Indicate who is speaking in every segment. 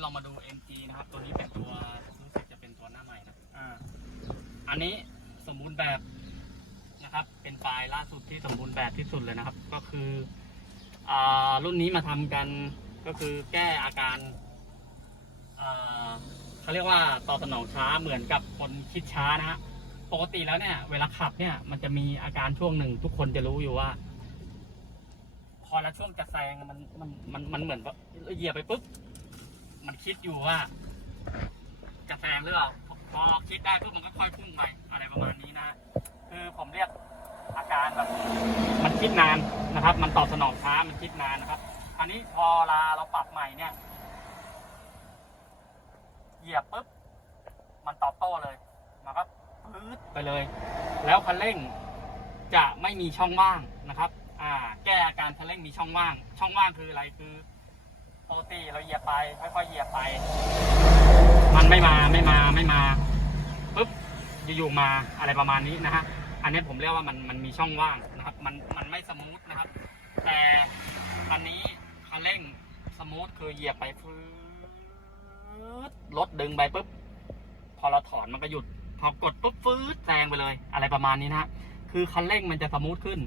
Speaker 1: เรามาดู MG นะครับ ตัวนี้เป็นตัวรู้สึกจะเป็นตัวหน้าใหม่นะอ่าอันนี้สมบูรณ์แบบนะครับ เป็นไฟล์ล่าสุดที่สมบูรณ์แบบที่สุดเลยนะครับ ก็คืออ่ารุ่นนี้มาทำกันก็คือแก้อาการอ่าเขาเรียกว่าตอบสนองช้าเหมือนกับคนคิดช้านะฮะปกติแล้วเนี่ย เวลาขับเนี่ยมันจะมีอาการช่วงหนึ่งทุกคนจะรู้อยู่ว่า พอละช่วงจะแซงมันมันมันมันเหมือนว่าเหยียบไปปุ๊บ มันคิดอยู่ว่า จะแซงหรือเปล่าพอพอคิดได้ปุ๊บมันก็ค่อยพุ่งไปอะไรประมาณนี้นะคือผมเรียกอาการแบบ มันคิดนานนะครับ มันตอบสนองช้ามันคิดนานนะครับอันนี้พอลาเราปรับใหม่เนี่ยเหยียบปุ๊บมันตอบโต้เลยมันก็ปื๊ดไปเลย แล้วคันเร่งจะไม่มีช่องว่างนะครับ อ่า แก้อาการคันเร่งมีช่องว่าง ช่องว่างคืออะไรคือ ปกติเราเหยียบไป ค่อยๆเหยียบไป มันไม่มาไม่มาไม่มาปุ๊บอยู่ๆมาอะไรประมาณนี้นะฮะอันนี้ผมเรียกว่ามันมันมีช่องว่างนะครับ มันมันไม่สมูทนะครับ แต่อันนี้คันเร่งสมูทคือเหยียบไปฟืดรถดึงไปปุ๊บพอเราถอนมันก็หยุด พอกดปุ๊บฟืดแซงไปเลย อะไรประมาณนี้นะฮะคือคันเร่งมันจะสมูทขึ้น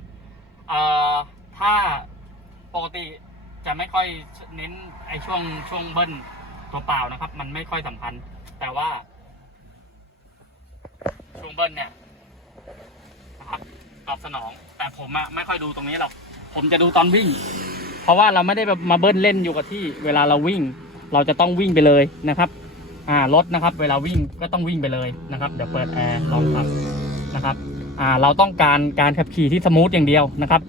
Speaker 1: เอ่อถ้าปกติ จะไม่ค่อยเน้นไอช่วงช่วงเบิ้ลตัวเปล่านะครับ มันไม่ค่อยสำคัญ แต่ว่า ช่วงเบิ้ลเนี่ยนะครับตอบสนอง แต่ผมอะไม่ค่อยดูตรงนี้หรอกผมจะดูตอนวิ่ง เพราะว่าเราไม่ได้แบบมาเบิ้ลเล่นอยู่กับที่ เวลาเราวิ่ง เราจะต้องวิ่งไปเลยนะครับ อ่ารถนะครับ เวลาวิ่งก็ต้องวิ่งไปเลยนะครับเดี๋ยวเปิดแอร์ลองขับนะครับ อ่าเราต้องการการขับขี่ที่สมูทอย่างเดียวนะครับ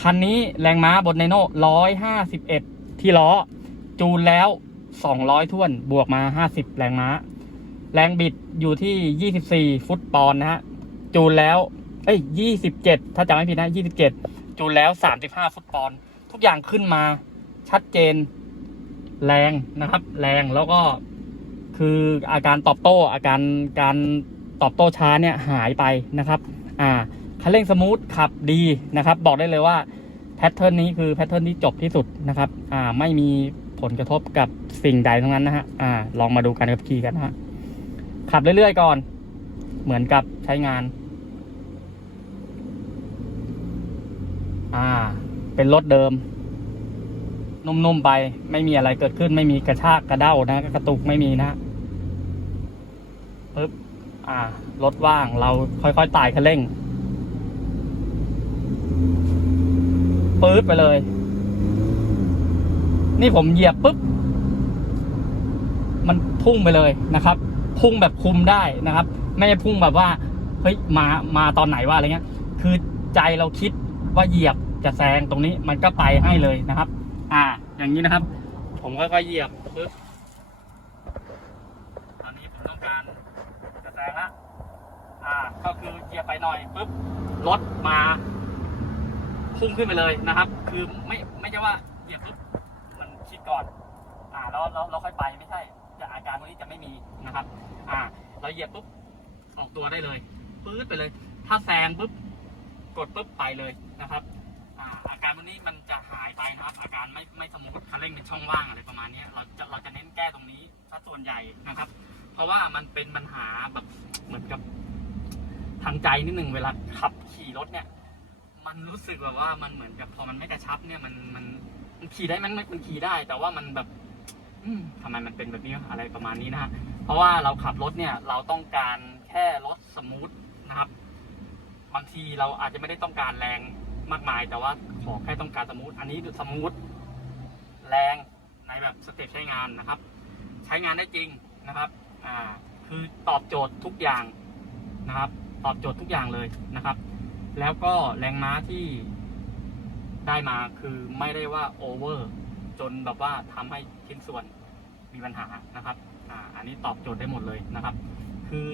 Speaker 1: คันนี้แรงม้าบนไนโน่ร้อยห้าสิบเอ็ดที่ล้อ จูนแล้ว200ท่วนบวกมา50แรงม้า แรงบิดอยู่ที่24ฟุตปอนด์นะฮะ จูนแล้ว เอ้ย27ถ้าจำไม่ผิดนะ27จูนแล้ว35ฟุตปอนด์ทุกอย่างขึ้นมาชัดเจนแรงนะครับ แรงแล้วก็คืออาการตอบโต้อาการการตอบโต้ช้าเนี่ยหายไปนะครับ อ่า คันเร่งสมูทขับดีนะครับ บอกได้เลยว่าแพทเทิร์นนี้คือแพทเทิร์นที่จบที่สุดนะครับอ่าไม่มีผลกระทบกับสิ่งใดทั้งนั้นนะฮะอ่าลองมาดูการขับขี่กันนะฮะขับเรื่อยๆก่อน เหมือนกับใช้งาน อ่า เป็นรถเดิม นุ่มๆไป ไม่มีอะไรเกิดขึ้น ไม่มีกระชากกระเด้านะ กระตุกไม่มีนะปึ๊บ อ่ารถว่างเราค่อยๆไต่คันเร่ง ปื๊ดไปเลย นี่ผมเหยียบปุ๊บ มันพุ่งไปเลยนะครับ พุ่งแบบคุมได้นะครับ ไม่พุ่งแบบว่าเฮ้ยมามาตอนไหนว่าอะไรเงี้ย คือใจเราคิดว่าเหยียบจะแซงตรงนี้มันก็ไปให้เลยนะครับ อ่า อย่างนี้นะครับ ผมก็ก็เหยียบปุ๊บตอนนี้ผมต้องการจะแซงละอ่า ก็คือเหยียบไปหน่อยปุ๊บรถมา พุ่งขึ้นไปเลยนะครับ คือไม่ไม่ใช่ว่าเหยียบปุ๊บมันคิดก่อน อ่าแล้วเราเราค่อยไปไม่ใช่จะอาการพวกนี้จะไม่มีนะครับ อ่า เราเหยียบปุ๊บออกตัวได้เลยปื๊ดไปเลย ถ้าแซงปุ๊บกดปุ๊บไปเลยนะครับอ่าอาการพวกนี้มันจะหายไปนะครับ อาการไม่ไม่สมูทคันเร่งเป็นช่องว่างอะไรประมาณนี้เราจะเราจะเน้นแก้ตรงนี้ซะส่วนใหญ่นะครับ เพราะว่ามันเป็นปัญหาแบบเหมือนกับทางใจนิดหนึ่งเวลาขับขี่รถเนี่ย มันรู้สึกแบบว่ามันเหมือนกับพอมันไม่กระชับเนี่ยมันมันมันขี่ได้มันมันมันขี่ได้ แต่ว่ามันแบบทำไมมันเป็นแบบนี้อะไรประมาณนี้นะฮะเพราะว่าเราขับรถเนี่ยเราต้องการแค่รถสมูทนะครับ บางทีเราอาจจะไม่ได้ต้องการแรงมากมาย แต่ว่าขอแค่ต้องการสมูทอันนี้สมูทแรงในแบบสเต็ปใช้งานนะครับ ใช้งานได้จริงนะครับอ่าคือตอบโจทย์ทุกอย่างนะครับ ตอบโจทย์ทุกอย่างเลยนะครับ แล้วก็แรงม้าที่ได้มาคือไม่ได้ว่าโอเวอร์จนแบบว่าทำให้ชิ้นส่วนมีปัญหานะครับอ่าอันนี้ตอบโจทย์ได้หมดเลยนะครับ คือ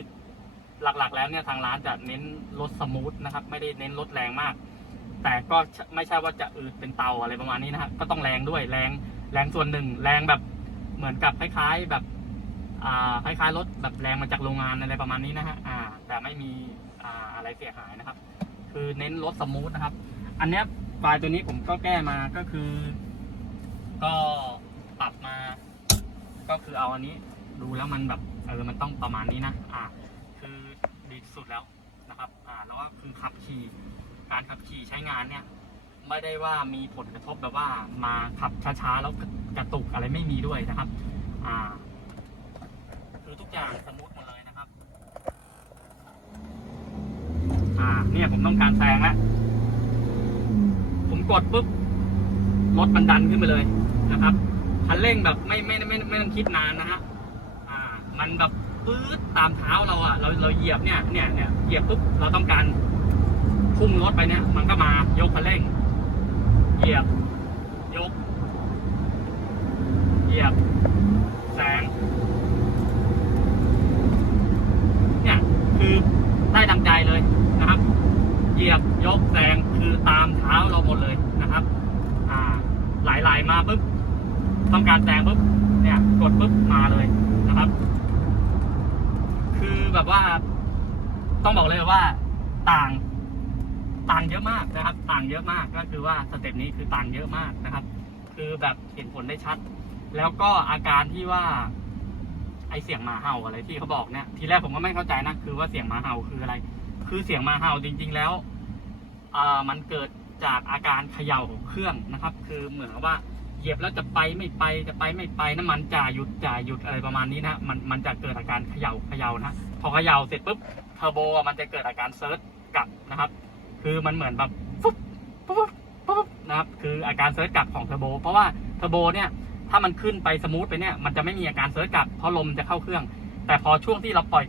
Speaker 1: หลักๆแล้วเนี่ยทางร้านจะเน้นรถสมูทนะครับ ไม่ได้เน้นรถแรงมาก แต่ก็ไม่ใช่ว่าจะอืดเป็นเตาอะไรประมาณนี้นะครับก็ต้องแรงด้วยแรงแรงส่วนหนึ่ง แรงแบบเหมือนกับคล้ายๆแบบอ่าคล้ายๆรถแบบแรงมาจากโรงงานอะไรประมาณนี้นะฮะอ่าแต่ไม่มีอ่าอะไรเสียหายนะครับ คือเน้นรถสมูทนะครับ อันนี้ยไฟล์ตัวนี้ผมก็แก้มาก็คือ ก็ปรับมา ก็คือเอาอันนี้ดูแล้วมันแบบเออมันต้องประมาณนี้นะ อ่า คือดีสุดแล้วนะครับ อ่า แล้วก็คือขับขี่ การขับขี่ใช้งานเนี่ย ไม่ได้ว่ามีผลกระทบแบบว่ามาขับช้าๆแล้วกระตุกอะไรไม่มีด้วยนะครับ อ่า คือทุกอย่างสมูทหมดเลยนะครับ อ่า เนี่ย ผมต้องการแซงแล้วผมกดปุ๊บรถมันดันขึ้นไปเลยนะครับคันเร่งแบบไม่ไม่ไม่ไม่ไม่ต้องคิดนานนะฮะอ่า มันแบบปื๊ดตามเท้าเราอะเราเราเหยียบเนี่ยเนี่ยเนี่ยเหยียบปุ๊บเราต้องการพุ่งรถไปเนี่ย มันก็มายกคันเร่ง เหยียบ ยก เหยียบแสงเนี่ย คือได้ดังใจเลยนะครับ เหยียบยกแซงคือตามเท้าเราหมดเลยนะครับ อ่าไหลๆมาปุ๊บต้องการแซงปุ๊บเนี่ยกดปุ๊บมาเลยนะครับ คือแบบว่า ต้องบอกเลยว่าต่างต่างเยอะมากนะครับ ต่างเยอะมากก็คือว่าสเต็ปนี้คือต่างเยอะมากนะครับ คือแบบเห็นผลได้ชัด แล้วก็อาการที่ว่า ไอเสียงหมาเห่าอะไรที่เขาบอกเนี่ยทีแรกผมก็ไม่เข้าใจนะคือว่าเสียงหมาเห่าคืออะไร คือเสียงหมาเห่าจริง ๆ แล้ว มันเกิดจากอาการเขย่าของเครื่องนะครับ คือเหมือนว่าเหยียบแล้วจะไปไม่ไปจะไปไม่ไปน้ำมันจ่าหยุดจ่าหยุดอะไรประมาณนี้นะมันมันจะเกิดอาการเขย่าเขย่านะพอเขย่าเสร็จปุ๊บเทอร์โบมันจะเกิดอาการเซิร์ชกลับนะครับ คือมันเหมือนแบบฟุ๊บปุ๊บปุ๊บนะครับคืออาการเซิร์ชกลับของเทอร์โบเพราะว่าเทอร์โบเนี่ยถ้ามันขึ้นไปสมูทไปเนี่ยมันจะไม่มีอาการเซิร์ชกลับเพราะลมจะเข้าเครื่อง แต่พอช่วงที่เราปล่อย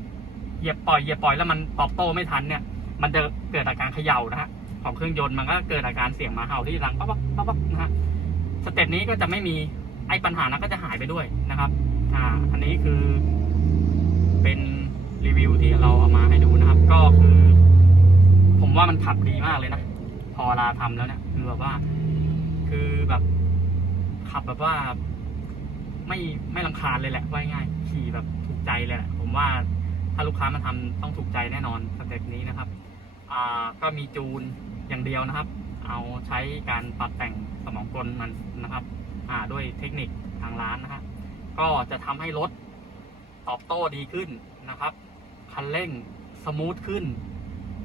Speaker 1: เหยียบปล่อยเหยียบปล่อยแล้วมันตอบโต้ไม่ทันเนี่ย มันจะเกิดอาการเขย่านะฮะ ของเครื่องยนต์มันก็เกิดอาการเสียงมาเห่าที่ดังปั๊บปั๊บปั๊บปั๊บนะฮะสเต็ปนี้ก็จะไม่มีไอ้ปัญหานั้นก็จะหายไปด้วยนะครับ อ่า อันนี้คือ เป็นรีวิวที่เราเอามาให้ดูนะครับ ก็คือ ผมว่ามันขับดีมากเลยนะ พอเวลาทำแล้วเนี่ยคือแบบว่า คือแบบขับแบบว่า ไม่ไม่ลำคาญเลยแหละว่าง่ายขี่แบบถูกใจเลยแหละ ผมว่าถ้าลูกค้ามาทำต้องถูกใจแน่นอนสเต็ปนี้นะครับ อ่า ก็มีจูน อย่างเดียวนะครับ เอาใช้การปรับแต่งสมองกลมันนะครับด้วยเทคนิคทางร้านนะฮะก็จะทำให้รถตอบโต้ดีขึ้นนะครับ คันเร่งสมูทขึ้น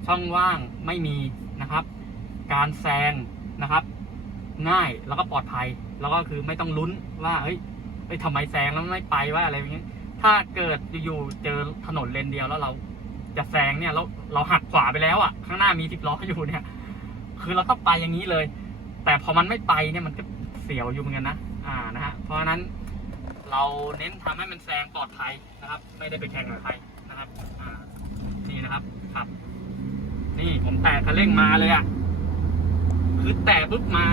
Speaker 1: ช่องว่างไม่มีนะครับ การแซงนะครับ ง่ายแล้วก็ปลอดภัย แล้วก็คือไม่ต้องลุ้นว่าเฮ้ยเฮ้ยทำไมแซงแล้วไม่ไปว่าอะไรอย่างเงี้ยถ้าเกิดอยู่เจอถนนเลนเดียวแล้วเราจะแซงเนี่ยเราเราหักขวาไปแล้วอะ ข้างหน้ามีสิบล้ออยู่เนี่ย คือเราต้องไปอย่างนี้เลย แต่พอมันไม่ไปเนี่ยมันก็เสียวอยู่เหมือนกันนะอ่านะฮะเพราะฉะนั้นเราเน้นทำให้มันแซงปลอดภัยนะครับ ไม่ได้ไปแข่งกับใครนะครับอ่านี่นะครับครับ นี่ผมแตะคันเร่งมาเลยอะคือแตะปุ๊บมา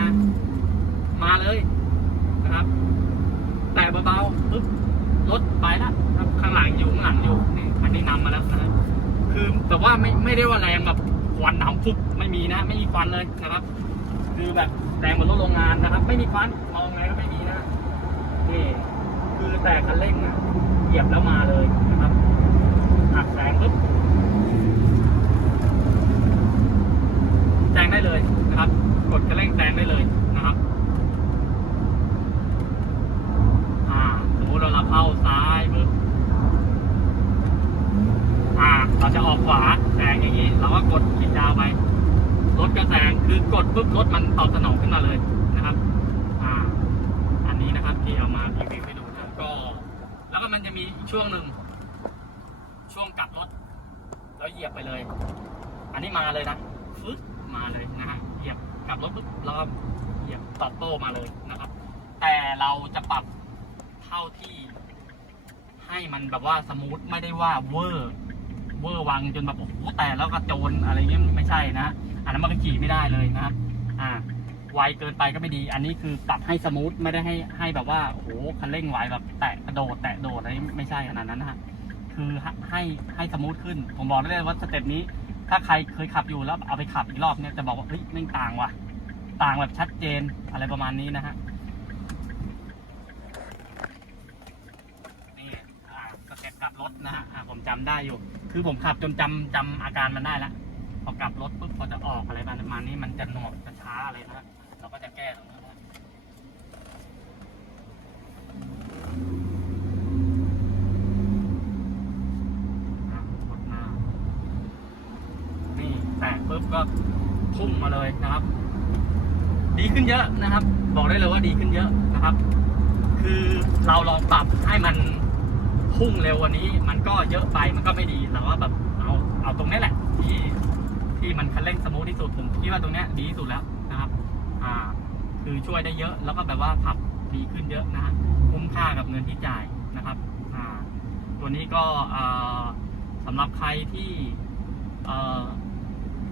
Speaker 1: มาเลยนะครับ แตะเบาๆปุ๊บรถไปแล้วครับข้างหลังอยู่ข้างหลังอยู่นี่อันนี้นำมาแล้วนะครับคือแต่ว่าไม่ไม่ได้ว่าแรงแบบ ควันน้ำฟุบไม่มีนะไม่มีควันเลยนะครับ คือแบบแรงเหมือนรถโรงงานนะครับ ไม่มีควันมองไงก็ไม่มีนะนี่คือแต่คันเร่งอะเหยียบแล้วมาเลยนะครับหักแสงปุ๊บแซงได้เลยนะครับ กดกระเร่งแซงได้เลยนะครับ อ่าสมมติเราเราเข้าซ้ายปึ๊บอ่า เราจะออกขวาแซงอย่างนี้ เราก็กดขีดยาวไป รถก็แซง คือกดปุ๊บรถมันต อนองขึ้นมาเลยนะครับอ่าอันนี้นะครับที่เอามารีวิวให้ดูนะก็ แล้วก็มันจะมีอีกช่วงหนึ่งช่วงกลับรถแล้วเหยียบไปเลย อันนี้มาเลยนะฟึ๊บมาเลยนะฮะเหยียบกลับรถปุ๊บเราก็เหยียบตอบโต้มาเลยนะครับ แต่เราจะปรับเท่าที่ ให้มันแบบว่าสมูทไม่ได้ว่าเวอร์เวอร์วังจนแบบโอ้โหแต่แล้วก็โจรอะไรเงี้ยไม่ใช่นะอันนั้นมันก็ขี่ไม่ได้เลยนะครับอ่า ไวเกินไปก็ไม่ดี อันนี้คือปรับให้สมูทไม่ได้ให้ให้แบบว่าโอ้โหคันเร่งไวแบบแตะกระโดดแตะโดดอะไรไม่ใช่ขนาดนั้นนะฮะคือให้ให้สมูทขึ้น ผมบอกได้เลยว่าสเต็ปนี้ ถ้าใครเคยขับอยู่แล้วเอาไปขับอีกรอบเนี่ยจะบอกว่าเฮ้ยไม่ต่างว่ะ ต่างแบบชัดเจนอะไรประมาณนี้นะฮะนี่สเต็ปกลับรถนะฮะผมจำได้อยู่ คือผมขับจนจำจำอาการมันได้แล้วพอกลับรถปุ๊บพอจะออกอะไรประมาณนี้มันจะหน่วงจะช้าอะไรนะ ก็จะแก้ตรงนั้นนี่แตกปุ๊บก็พุ่งมาเลยนะครับ ดีขึ้นเยอะนะครับ บอกได้เลยว่าดีขึ้นเยอะนะครับ คือเราลองปรับให้มันพุ่งเร็ววันนี้ มันก็เยอะไปมันก็ไม่ดีแต่ว่าแบบเอาเอาตรงนี้แหละที่ที่มันคันเร่งสมูทที่สุดผมคิดว่าตรงนี้ดีที่สุดแล้วนะครับ อ่า คือช่วยได้เยอะ แล้วก็แบบว่าขับดีขึ้นเยอะนะฮะคุ้มค่ากับเงินที่จ่ายนะครับอ่าตัวนี้ก็อ่อสำหรับใครที่อ่อ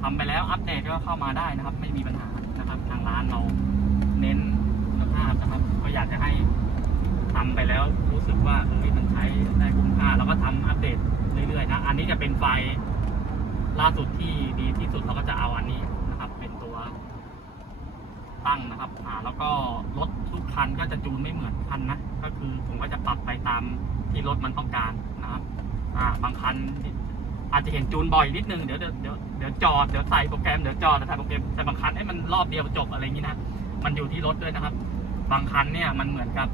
Speaker 1: ทำไปแล้วอัปเดตก็เข้ามาได้นะครับ ไม่มีปัญหานะครับ ทางร้านเราเน้นคุณภาพนะครับ ก็อยากจะให้ทำไปแล้วรู้สึกว่าเฮ้ยมันใช้ได้คุ้มค่า แล้วก็ทำอัปเดตเรื่อยๆนะ อันนี้จะเป็นไฟล์ล่าสุดที่ดีที่สุดเราก็จะเอาอันนี้ ตั้งนะครับอ่าแล้วก็รถทุกคันก็จะจูนไม่เหมือนคันนะ ก็คือผมก็จะปรับไปตามที่รถมันต้องการนะครับอ่าบางคันอาจจะเห็นจูนบ่อยนิดนึงเดี๋ยวเดี๋ยวเดี๋ยวจอดเดี๋ยวใส่โปรแกรมเดี๋ยวจอดเดี๋ยวใส่โปรแกรมแต่บางคันให้มันรอบเดียวจบอะไรอย่างนี้นะมันอยู่ที่รถด้วยนะครับ บางคันเนี่ยมันเหมือนกับ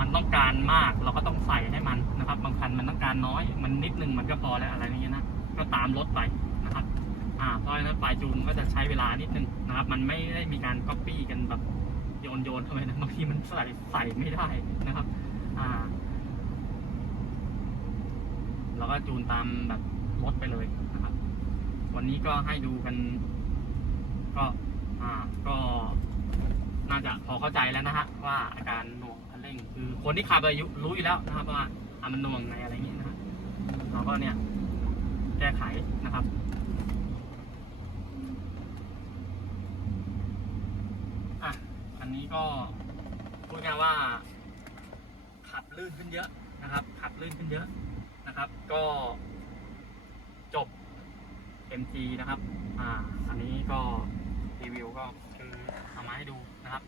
Speaker 1: มันต้องการมากเราก็ต้องใส่ให้มันนะครับ บางคันมันต้องการน้อย มันนิดนึงมันก็พอแล้วอะไรอย่างเงี้ยนะก็ตามรถไป อ่าเพราะฉะนั้นไฟล์จูนก็จะใช้เวลานิดนึงนะครับ มันไม่ได้มีการก๊อปปี้กันแบบโยนโยนเข้าไปนะบางทีมันใส่ใส่ไม่ได้นะครับ อ่าเราก็จูนตามแบบรถไปเลยนะครับ วันนี้ก็ให้ดูกัน ก็อ่าก็น่าจะพอเข้าใจแล้วนะฮะว่าอาการหน่วงคันเร่ง คือคนที่ขับอายุรู้อยู่แล้วนะครับว่าอะมันหน่วงไงอะไรเงี้ยนะฮะเราก็เนี่ย แก้ไขนะครับ อะ อั นนี้ก็พูดง่ายว่า ขับลื่นขึ้นเยอะนะครับ ขับลื่นขึ้นเยอะนะครับ ก็จบ MG นะครับ อ่า อันนี้ก็รีวิวก็คือเอามาให้ดูนะครับ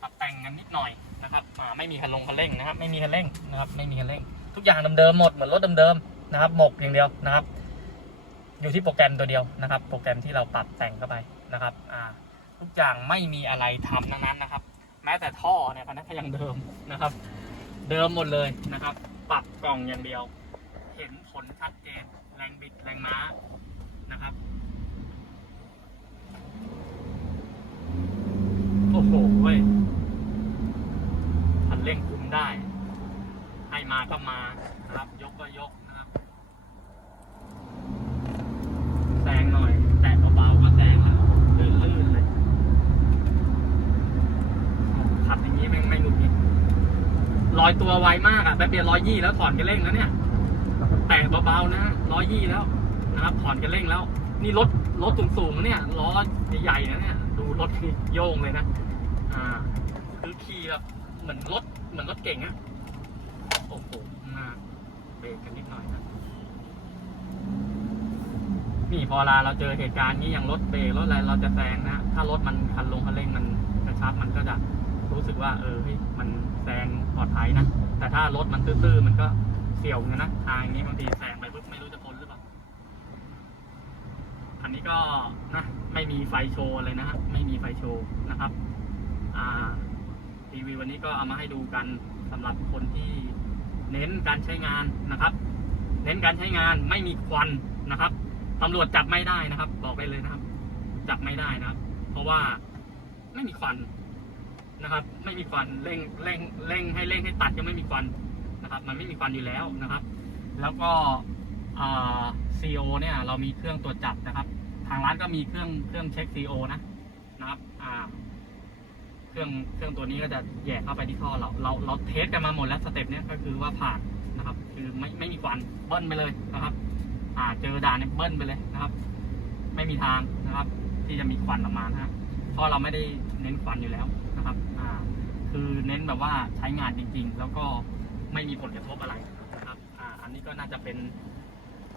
Speaker 1: ปรับแต่งกันนิดหน่อยนะครับอ่าไม่มีคันลงคันเร่งนะครับ ไม่มีคันเร่งนะครับ ไม่มีคันเร่ง ทุกอย่างเดิมๆหมดเหมือนรถเดิมๆนะครับ หมกอย่างเดียวนะครับ อยู่ที่โปรแกรมตัวเดียวนะครับ โปรแกรมที่เราปรับแต่งเข้าไปนะครับ อ่า ทุกอย่างไม่มีอะไรทำทั้งนั้นนะครับ แม้แต่ท่อเนี่ยพนัก็ยังเดิมนะครับ เดิมหมดเลยนะครับ ปรับกล่องอย่างเดียว เห็นผลชัดเจนแรงบิดแรงม้านะครับโอ้โหเว้ยคันเร่งคุมได้ ให้มาก็มานะครับ ยกก็ยกนะครับ แซงหน่อย แตะเบาๆก็แซงแล้วลื่นๆเลยขับอย่างนี้แม่งไม่หงุดหงิด ลอยตัวไวมากอะแป๊บเดียวร้อยยี่แล้วถอนกันเร่งแล้วเนี่ย แตะเบาๆนะร้อยยี่แล้วนะครับถอนกันเร่งแล้ว นี่รถรถสูงๆนะเนี่ยล้อใหญ่ๆนะเนี่ยดูรถโยงเลยนะอ่าคือขี่แบบเหมือนรถเหมือนรถเก่งอะโอ้โหมาเบรกกันนิดหน่อยนะนี่พอเวลาเราเจอเหตุการณ์นี้อย่างรถเบรกรถอะไรเราจะแซงนะถ้ารถมันคันลงคันเร่งมันกระชับมันก็จะ รู้สึกว่าเออเฮ้ยมันแซงปลอดภัยนะ แต่ถ้ารถมันตื้อๆมันก็เสี่ยวเหมือนกันะทางอย่างนี้บางทีแซงไปปุ๊บไม่รู้จะพ้นหรือเปล่าอันนี้ก็นะไม่มีไฟโชว์เลยนะฮะไม่มีไฟโชว์นะครับ อ่ารีวิววันนี้ก็เอามาให้ดูกันสำหรับคนที่เน้นการใช้งานนะครับ เน้นการใช้งานไม่มีควันนะครับตำรวจจับไม่ได้นะครับ บอกไปเลยนะครับ จับไม่ได้นะครับ เพราะว่าไม่มีควัน นะครับ ไม่มีควันเร่งเร่งเร่งให้เร่งให้ตัดก็ไม่มีควันนะครับ มันไม่มีควันอยู่แล้วนะครับ แล้วก็ CO เนี่ยเรามีเครื่องตรวจจับนะครับ ทางร้านก็มีเครื่องเครื่องเช็ค CO นะนะครับเครื่องเครื่องตัวนี้ก็จะแยกเข้าไปที่ท่อเราเราเราเทสกันมาหมดแล้วสเต็ปเนี้ยก็คือว่าผ่านนะครับ คือไม่ไม่มีควันเบิ้ลไปเลยนะครับ อ่าเจอด่านเนี่ยเบิ้ลไปเลยนะครับ ไม่มีทางนะครับ ที่จะมีควันออกมานะฮะเพราะเราไม่ได้เน้นควันอยู่แล้ว นะครับอ่าคือเน้นแบบว่าใช้งานจริง ๆ แล้วก็ไม่มีผลกระทบอะไรนะครับอ่าอันนี้ก็น่าจะเป็น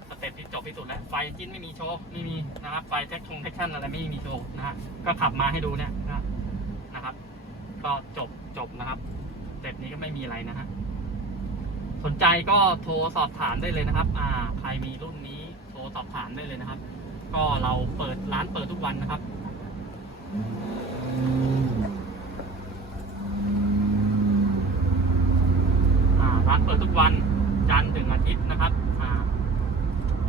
Speaker 1: สเต็ปที่จบที่สุดแล้ว ไฟจิ้นไม่มีโชว์ไม่มีนะครับ ไฟแท็กทงแท็กชั่นอะไรไม่มีโชว์นะฮะ ก็ขับมาให้ดูเนี่ยนะนะครับ ก็จบจบนะครับสเต็ปนี้ก็ไม่มีอะไรนะฮะ สนใจก็โทรสอบถามได้เลยนะครับ อ่า ใครมีรุ่นนี้โทรสอบถามได้เลยนะครับ ก็เราเปิดร้านเปิดทุกวันนะครับ อ่า ร้านเปิด ทุกวันจันทร์ถึงอาทิตย์นะครับ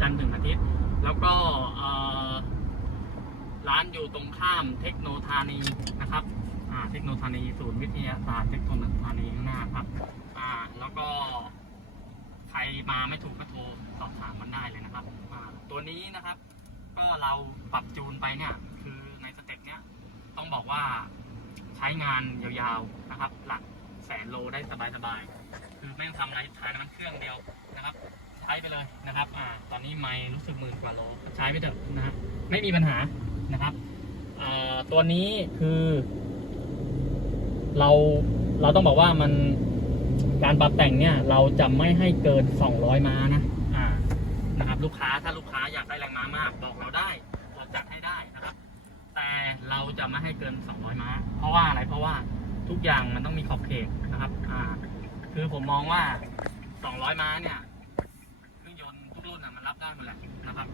Speaker 1: จันทร์ถึงอาทิตย์ แล้วก็ร้านอยู่ตรงข้ามเทคโนธานีนะครับเทคโนธานีศูนย์วิทยาศาสตร์เทคโนธานีข้างหน้าครับแล้วก็ใครมาไม่ถูกก็โทรสอบถามมันได้เลยนะครับตัวนี้นะครับ ก็เราปรับจูนไปเนี่ยคือในสเต็ปเนี้ยต้องบอกว่าใช้งานยาวๆนะครับ หลักแสนโลได้สบายๆ คือไม่ต้องทำอะไรถ่ายน้ำมันเครื่องเดียวนะครับ ใช้ไปเลยนะครับ อ่า ตอนนี้ไม่รู้สึกหมื่นกว่าโลใช้ไปเถอะนะครับ ไม่มีปัญหานะครับอ่าตัวนี้คือ เราเราต้องบอกว่ามันการปรับแต่งเนี่ย เราจะไม่ให้เกิน 200 ม้านะอ่านะครับลูกค้าถ้าลูกค้าอยากได้แรงม้ามากบอกเราได้เราจัดให้ได้นะครับ แต่เราจะไม่ให้เกิน 200 ม้า เพราะว่าอะไรเพราะว่าทุกอย่างมันต้องมีขอบเขตนะครับ อ่า คือผมมองว่า 200 ม้าเนี่ยเครื่องยนต์ทุกรุ่นน่ะมันรับได้หมดแหละนะครับ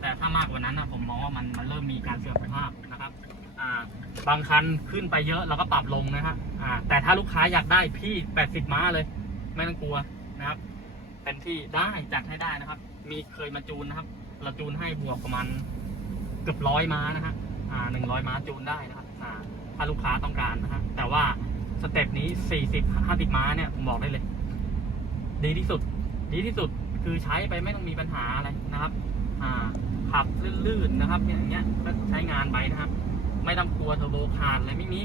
Speaker 1: แต่ถ้ามากกว่านั้นนะผมมองว่ามันมันเริ่มมีการเสื่อมสภาพนะครับอ่าบางคันขึ้นไปเยอะเราก็ปรับลงนะฮะอ่าแต่ถ้าลูกค้าอยากได้พี่ 80 ม้าเลย ไม่ต้องกลัวนะครับเต็มที่ได้จัดให้ได้นะครับ มีเคยมาจูนนะครับ เราจูนให้บวกประมาณเกือบร้อยม้านะฮะอ่าหนึ่งร้อยม้าจูนได้นะครับอ่าถ้าลูกค้าต้องการนะฮะแต่ว่า สเต็ปนี้สี่สิบห้าสิบม้าเนี่ยผมบอกได้เลย ดีที่สุด ดีที่สุดคือใช้ไปไม่ต้องมีปัญหาอะไรนะครับ อ่า ขับลื่นๆนะครับ อย่างเงี้ยก็ใช้งานไปนะครับ ไม่ต้องกลัวเทอร์โบขาดอะไรไม่มี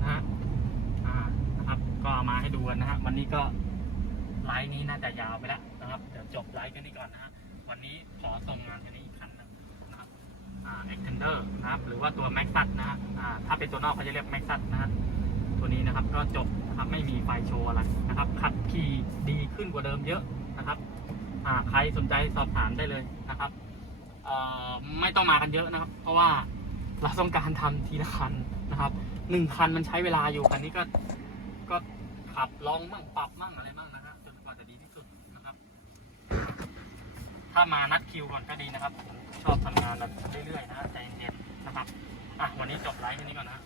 Speaker 1: นะฮะอ่านะครับ ก็เอามาให้ดูกันนะฮะวันนี้ก็ไลฟ์นี้น่าจะยาวไปแล้วนะครับเดี๋ยวจบไลฟ์กันนี้ก่อนนะฮะวันนี้ขอส่งงานคันนี้อีกคันนะครับอ่า Extender นะครับ หรือว่าตัว Max ัตนะฮะอ่าถ้าเป็นตัวนอกเขาจะเรียก Max ัตนะฮะ ตัวนี้นะครับก็จบนะครับไม่มีไฟโชว์อะไรนะครับขับขี่ดีขึ้นกว่าเดิมเยอะนะครับใครสนใจสอบถามได้เลยนะครับไม่ต้องมากันเยอะนะครับ เพราะว่าเราต้องการทำทีละคันนะครับหนึ่งคันมันใช้เวลาอยู่คันนี้ก็ก็ขับลองมั่งปรับมั่งอะไรมั่งนะครับจนกว่าจะดีที่สุดนะครับ ถ้ามานัดคิวก่อนก็ดีนะครับผมชอบทำงานแบบเรื่อยๆนะฮะใจเย็นๆนะครับอะวันนี้จบไลฟ์แค่นี้ก่อนนะ